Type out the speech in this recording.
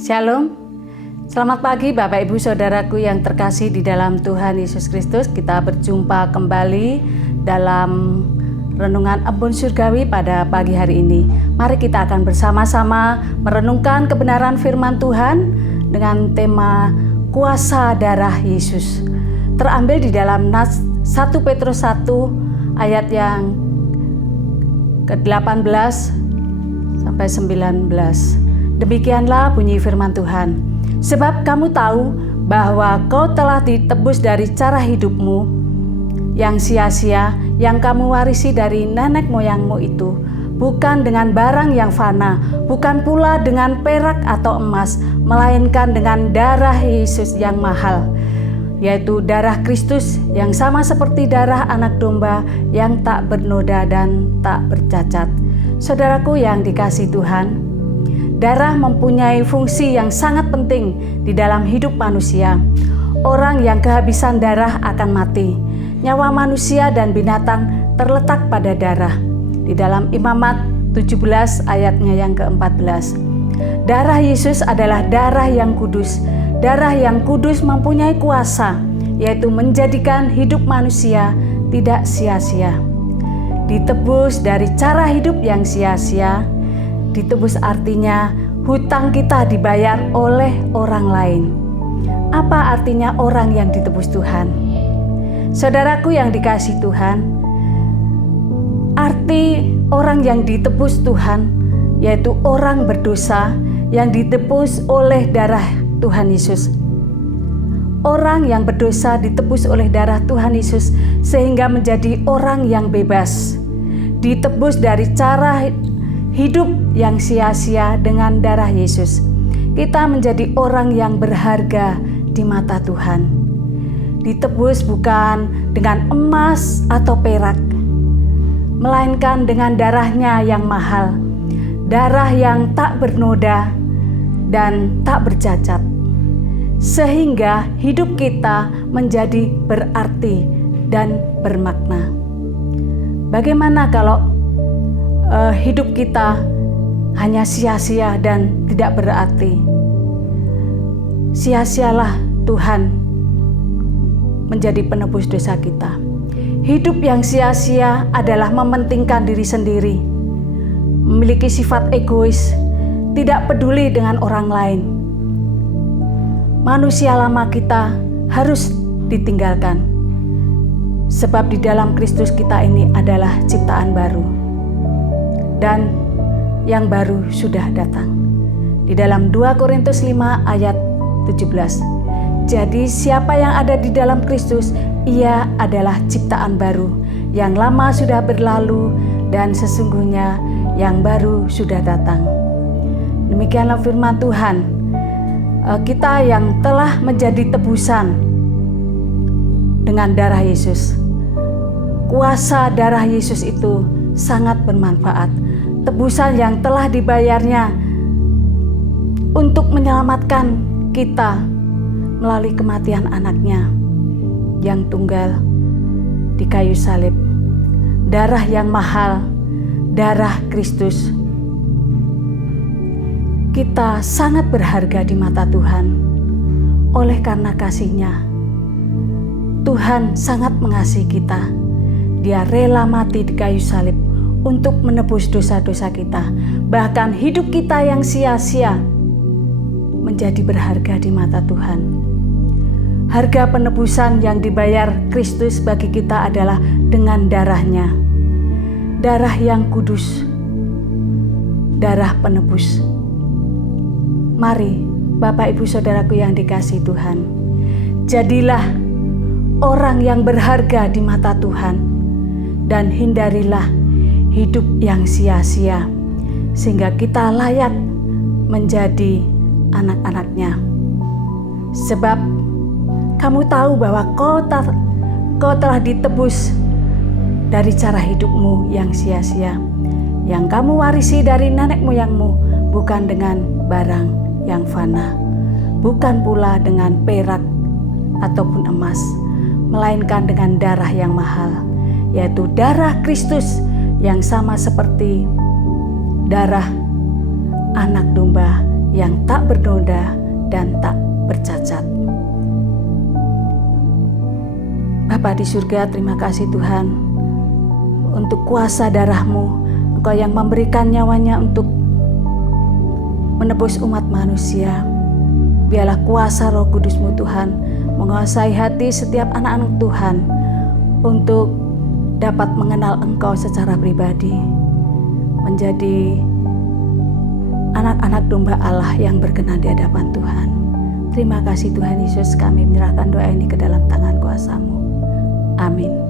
Shalom, selamat pagi Bapak Ibu Saudaraku yang terkasih di dalam Tuhan Yesus Kristus. Kita berjumpa kembali dalam Renungan Embun Surgawi pada pagi hari ini. Mari kita akan bersama-sama merenungkan kebenaran firman Tuhan dengan tema Kuasa Darah Yesus. Terambil di dalam 1 Petrus 1 ayat yang ke-18 sampai 19. Demikianlah bunyi firman Tuhan. Sebab kamu tahu bahwa kau telah ditebus dari cara hidupmu yang sia-sia, yang kamu warisi dari nenek moyangmu itu, bukan dengan barang yang fana, bukan pula dengan perak atau emas, melainkan dengan darah Yesus yang mahal, yaitu darah Kristus yang sama seperti darah anak domba yang tak bernoda dan tak bercacat. Saudaraku yang dikasihi Tuhan, darah mempunyai fungsi yang sangat penting di dalam hidup manusia. Orang yang kehabisan darah akan mati. Nyawa manusia dan binatang terletak pada darah. Di dalam Imamat 17 ayatnya yang ke-14. Darah Yesus adalah darah yang kudus. Darah yang kudus mempunyai kuasa, yaitu menjadikan hidup manusia tidak sia-sia. Ditebus dari cara hidup yang sia-sia. Ditebus artinya hutang kita dibayar oleh orang lain. Apa artinya orang yang ditebus Tuhan? Saudaraku yang dikasihi Tuhan, arti orang yang ditebus Tuhan yaitu orang berdosa yang ditebus oleh darah Tuhan Yesus. Orang yang berdosa ditebus oleh darah Tuhan Yesus sehingga menjadi orang yang bebas. Ditebus dari cara hidup yang sia-sia dengan darah Yesus. Kita menjadi orang yang berharga di mata Tuhan. Ditebus bukan dengan emas atau perak, melainkan dengan darahnya yang mahal, darah yang tak bernoda dan tak bercacat, sehingga hidup kita menjadi berarti dan bermakna. Bagaimana kalau hidup kita hanya sia-sia dan tidak berarti? Sia-sialah Tuhan menjadi penebus dosa kita. Hidup yang sia-sia adalah mementingkan diri sendiri, memiliki sifat egois, tidak peduli dengan orang lain. Manusia lama kita harus ditinggalkan, sebab di dalam Kristus kita ini adalah ciptaan baru. Dan yang baru sudah datang. Di dalam 2 Korintus 5 ayat 17. Jadi siapa yang ada di dalam Kristus, ia adalah ciptaan baru. Yang lama sudah berlalu dan sesungguhnya yang baru sudah datang. Demikianlah firman Tuhan. Kita yang telah menjadi tebusan dengan darah Yesus. Kuasa darah Yesus itu sangat bermanfaat. Tebusan yang telah dibayarnya untuk menyelamatkan kita melalui kematian anaknya yang tunggal di kayu salib. Darah yang mahal, darah Kristus. Kita sangat berharga di mata Tuhan. Oleh karena kasih-Nya, Tuhan sangat mengasihi kita. Dia rela mati di kayu salib untuk menebus dosa-dosa kita. Bahkan hidup kita yang sia-sia menjadi berharga di mata Tuhan. Harga penebusan yang dibayar Kristus bagi kita adalah dengan darah-Nya. Darah yang kudus, darah penebus. Mari Bapak Ibu Saudaraku yang dikasihi Tuhan, jadilah orang yang berharga di mata Tuhan dan hindarilah hidup yang sia-sia, sehingga kita layak menjadi anak-anak-Nya. Sebab kamu tahu bahwa kau telah ditebus dari cara hidupmu yang sia-sia, yang kamu warisi dari nenek moyangmu, bukan dengan barang yang fana, bukan pula dengan perak ataupun emas, melainkan dengan darah yang mahal, yaitu darah Kristus yang sama seperti darah anak domba yang tak bernoda dan tak bercacat. Bapa di surga, terima kasih Tuhan untuk kuasa darah-Mu, Engkau yang memberikan nyawanya untuk menebus umat manusia. Biarlah kuasa Roh Kudus-Mu Tuhan menguasai hati setiap anak-anak Tuhan untuk dapat mengenal Engkau secara pribadi, menjadi anak-anak domba Allah yang berkenan di hadapan Tuhan. Terima kasih Tuhan Yesus, kami menyerahkan doa ini ke dalam tangan kuasa-Mu. Amin.